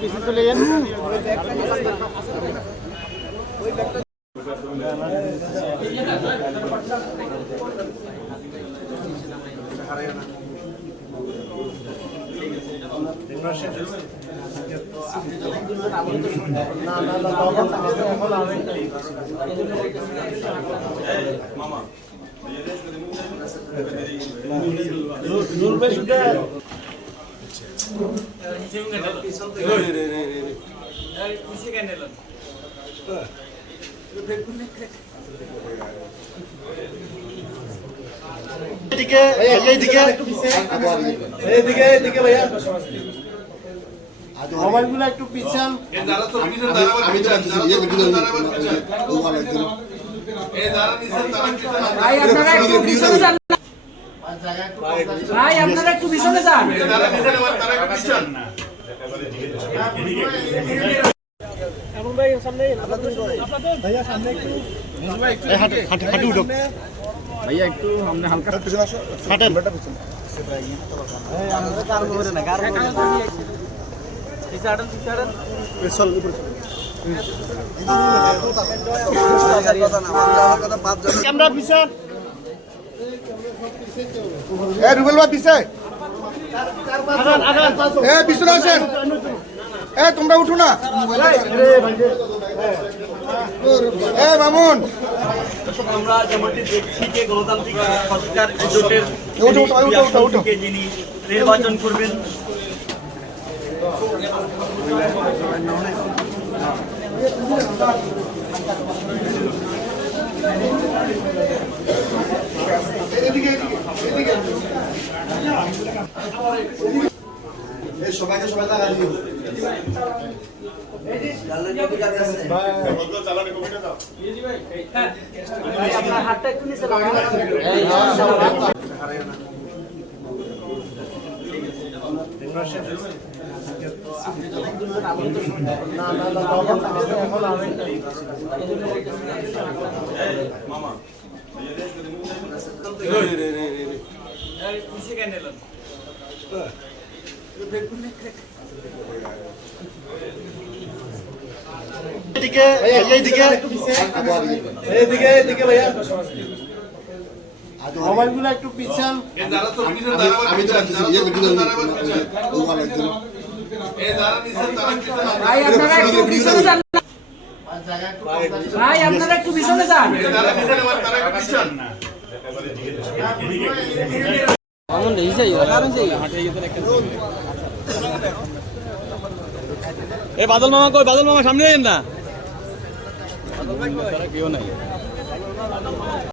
পিছিয়ে চলে যান। মোবাইলগুলো একটু পিছান। ভাই আপনারা একটু পিছনে যান। ভাইয়া সামনে একটু হাঁটু উঠো ভাইয়া, একটু সামনে হালকা হাঁটেন। ক্যামেরা পিছন। রুবেল ভাই পিছে পিছনে আসেন। তোমরা উঠো না। মামুন আমরা যেমনটি দেখছি যে গণতান্ত্রিক সরকার জোটের যিনি নির্বাচন করবেন, সবাইকে সবাই টাকা দিও। হাতটা একটু নিচে মোবাইলগুলো একটু পিছান। ভাই আপনারা একটু পিছনে যান। ভাই আপনারা একটু পিছনে যান। বাদল মামা কই? বাদল মামা সামনে না।